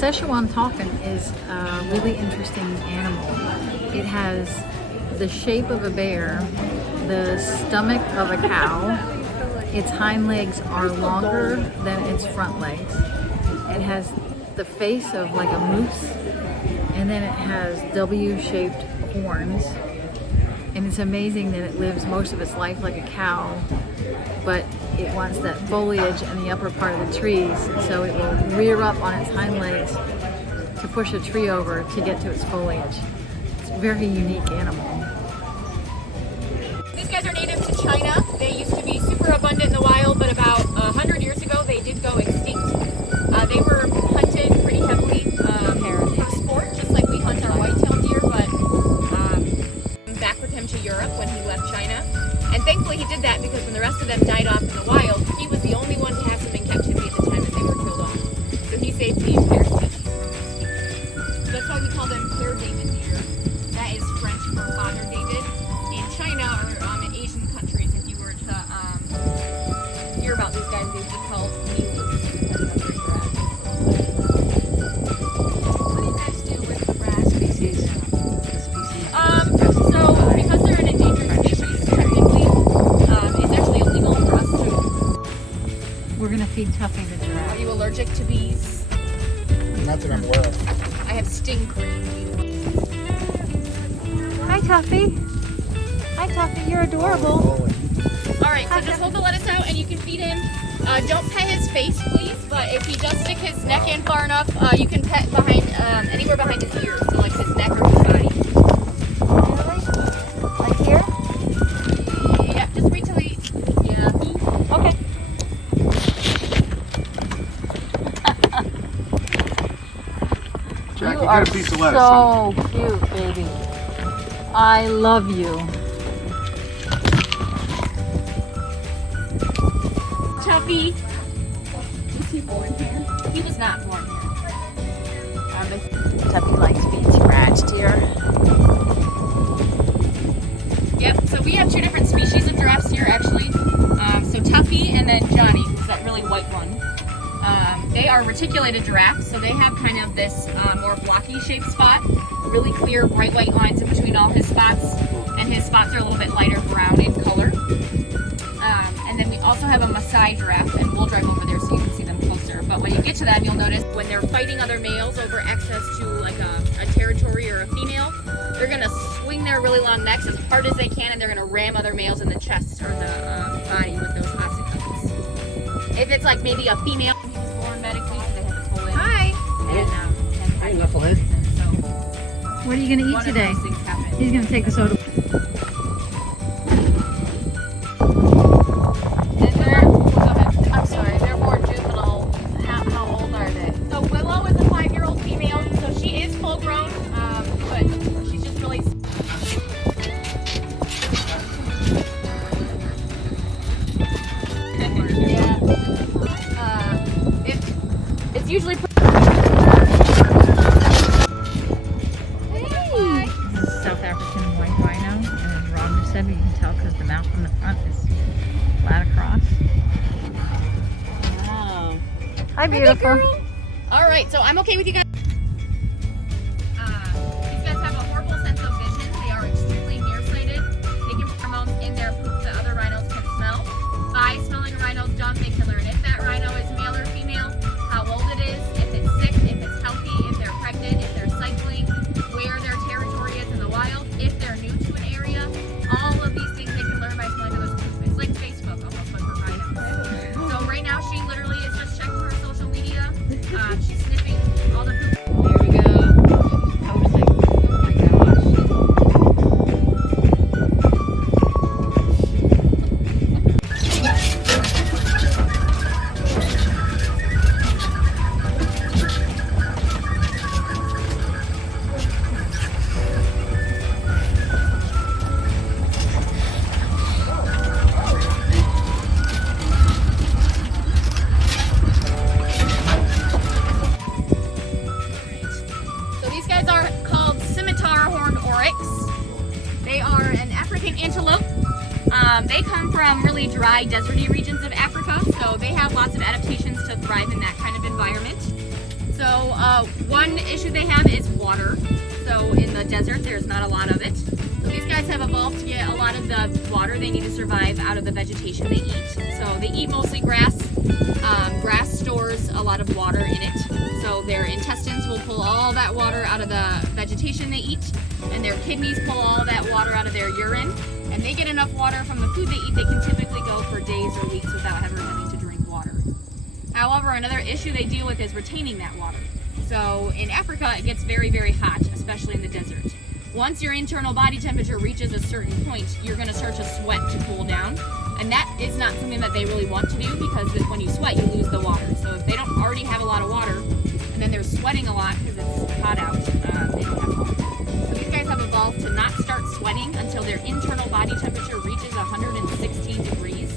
Szechuan Taucan is a really interesting animal. It has the shape of a bear, the stomach of a cow. Its hind legs are longer than its front legs. It has the face of like a moose, and then it has W-shaped horns. And it's amazing that it lives most of its life like a cow, but it wants that foliage in the upper part of the trees, so it will rear up on its hind legs to push a tree over to get to its foliage. It's a very unique animal. These guys are native to China. They used to be super abundant in the wild, but about 100 years ago they did go extinct. They were hunted pretty heavily for sport, just like we hunt our white-tailed deer, but back with him to Europe when he left China. And thankfully he did that because when the rest of them died off in the wild, he was the only one to have them in captivity at the time that they were killed off. So he saved the entire species. So that's why we call them Père David deer. That is French for Father David. In China or in Asian countries, if you were to hear about these guys, they'd be called Milus, depending on where you're at. What do you guys do with the rat species? So because they're an endangered species, technically, it's actually illegal for us to. We're gonna feed Tuffy the giraffe. Are you allergic to bees? Not that I'm aware of. I have sting cream. Hi Tuffy. Hi Tuffy, you're adorable. Alright, so just hold the lettuce out and you can feed him. Don't pet his face, please, but if he does stick his neck in far enough, you can pet behind, anywhere behind his ears, so like his neck or his body. Really? Like here? Yeah, just wait till he, yeah. Okay. Jack, You you are get a piece of lettuce. so cute, baby. I love you. Tuffy. Was he born here? He was not born here. Tuffy likes being scratched here. Yep, so we have two different species of giraffes here actually. So Tuffy and then Johnny, who's that really white one. They are reticulated giraffes, so they have kind of this more blocky shaped spot. Really clear bright white lines in between all his spots. And his spots are a little bit lighter brown in color. And then we also have a Maasai giraffe, and we'll drive over there so you can see them closer. But when you get to them, you'll notice when they're fighting other males over access to like a territory or a female, they're gonna swing their really long necks as hard as they can, and they're gonna ram other males in the chest or the body with those ossicles. If it's like maybe a female, he was born medically, so they have to pull in. Hi. And Hey, knucklehead. So What are you gonna eat one today? of those things happen. He's gonna take the soda. I'm sorry, they're more juvenile. How old are they? So Willow is a 5-year-old female, so she is full grown, but she's just really. It's usually. Hey! This is South African white rhino, and as Ron just said, you can tell because the mouth on the front is flat across. Wow. Hi, beautiful. All right, so I'm okay with you guys. These guys have a horrible sense of vision. They are extremely nearsighted. They can pheromones in their poop that other rhinos can smell. By smelling a rhino's dung, they can learn if that rhino is male or female, how old it is, if it's sick, if it's healthy, if they're pregnant, if they're cycling, where their territory is in the wild, if they're new to an area. All of these things they can learn by smelling other's poop. It's like Facebook almost, but for rhinos. So right now she literally is just checking her social media. She's sniffing all the poop. There we go. Totally. Oh my gosh. So these guys are called scimitar horned oryx. They are an African antelope. They come from really dry, deserty regions of Africa, so they have lots of adaptations to thrive in that kind of environment. So one issue they have is water. So in the desert, there's not a lot of it. So these guys have evolved to get a lot of the water they need to survive out of the vegetation they eat. So they eat mostly grass. Grass stores a lot of water in it. So their intestines will pull all that water out of the vegetation they eat, and their kidneys pull all that water out of their urine. And they get enough water from the food they eat, they can typically go for days or weeks without ever having to drink water. However, another issue they deal with is retaining that water. So in Africa, it gets very, very hot, especially in the desert. Once your internal body temperature reaches a certain point, you're going to start to sweat to cool down. And that is not something that they really want to do, because when you sweat, you lose the water. So if they don't already have a lot of water, and then they're sweating a lot because it's hot out, they don't have water. So these guys have evolved to not start sweating until their internal body temperature reaches 116 degrees.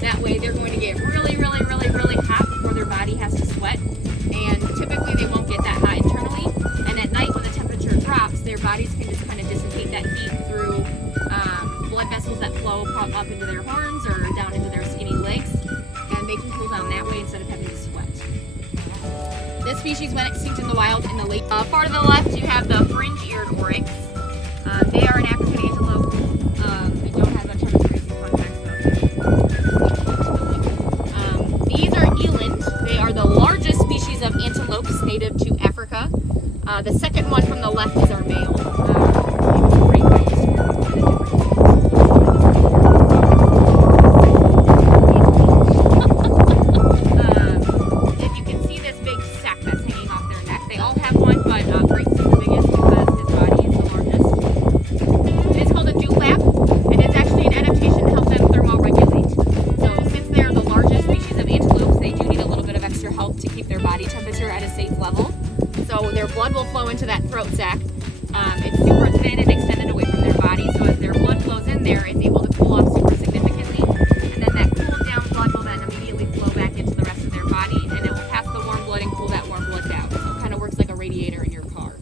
That way they're going to get really, really, really, really hot before their body has to sweat. And typically they won't get that hot internally. And at night when the temperature drops, their bodies can just kind of dissipate that heat through blood vessels that flow up into their horns or down into their skinny legs. And they can cool down that way instead of having to sweat. This species went extinct in the wild in the late. Far to the left you have the fringe-eared oryx. They are an African antelope. I don't have a ton of crazy fun facts about them. These are eland. They are the largest species of antelopes native to Africa. The second one from the left is our male. If you can see this big sack that's hanging off their neck, they all have one, but Bronx is the biggest because his body is the largest. It is called a dewlap, and it's actually an adaptation to help them thermoregulate. So since they're the largest species of antelopes, they do need a little bit of extra help to keep their body temperature at a safe level. So their blood will flow into that throat sac. It's super thin and extended away from their body, so as their blood flows in there, it's able to cool off super significantly, and then that cooled down blood will then immediately flow back into the rest of their body, and it will pass the warm blood and cool that warm blood down. So it kind of works like a radiator in your car.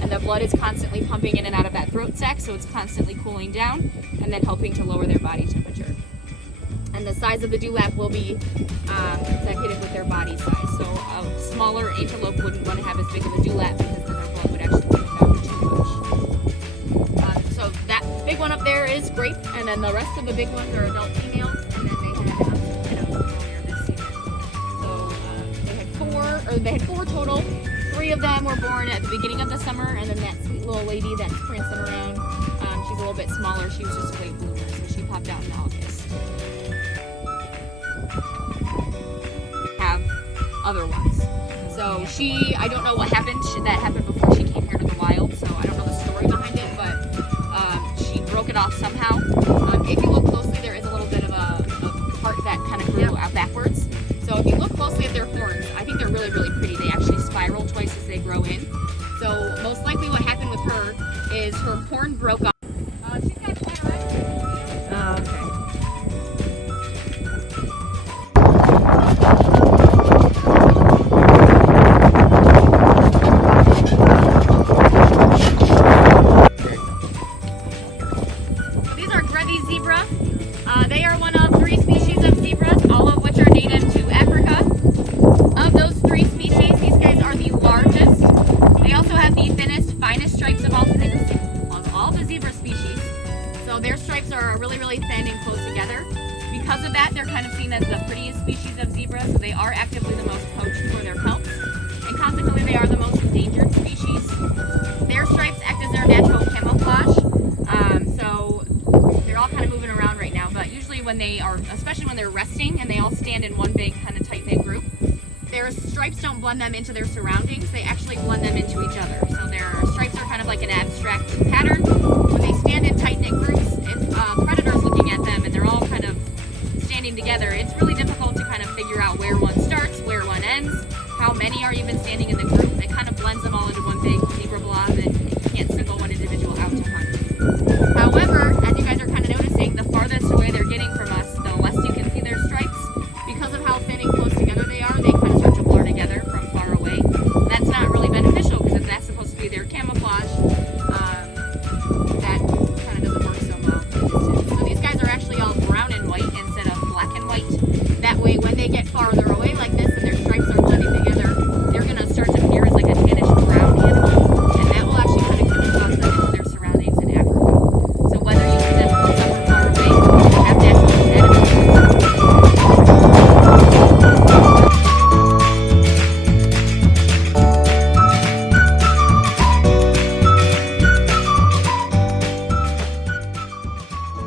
And the blood is constantly pumping in and out of that throat sac, so it's constantly cooling down, and then helping to lower their body temperature. And the size of the dewlap will be consecutive with their body size. So a smaller antelope wouldn't want to have as big of a dewlap because then their blood would actually cool down too much. So that big one up there is grape, and then the rest of the big ones are adult females, and then they have earlier this season. So they had four total. 3 of them were born at the beginning of the summer, and then that sweet little lady that's prancing around, she's a little bit smaller. She was just a late bloomer, so she popped out in August. Have other ones. So I don't know what happened. That happened before she came here to the wild, so I don't know the story behind it, but she broke it off somehow. If you look closely, there is a little bit of a part that kind of grew out backwards. So if you look closely at their horns, I think they're really, really pretty. They actually spiral twice as they grow in. So most likely what happened with her is her horn broke off. She's got They are one of 3 species of zebras, all of which are native to Africa. Of those 3 species, these guys are the largest. They also have the thinnest, finest stripes of all the zebra species. So their stripes are really, really thin and close together. Because of that, they're kind of seen as the prettiest species of zebra, so they are actively the most poached for their pelts. And consequently, they are the most endangered species. Their stripes act as their natural camouflage. So they're all kind of moving around right now, but usually when they are, especially when they're resting and they all stand in one big kind of tight-knit group, their stripes don't blend them into their surroundings, they actually blend them into each other. So their stripes are kind of like an abstract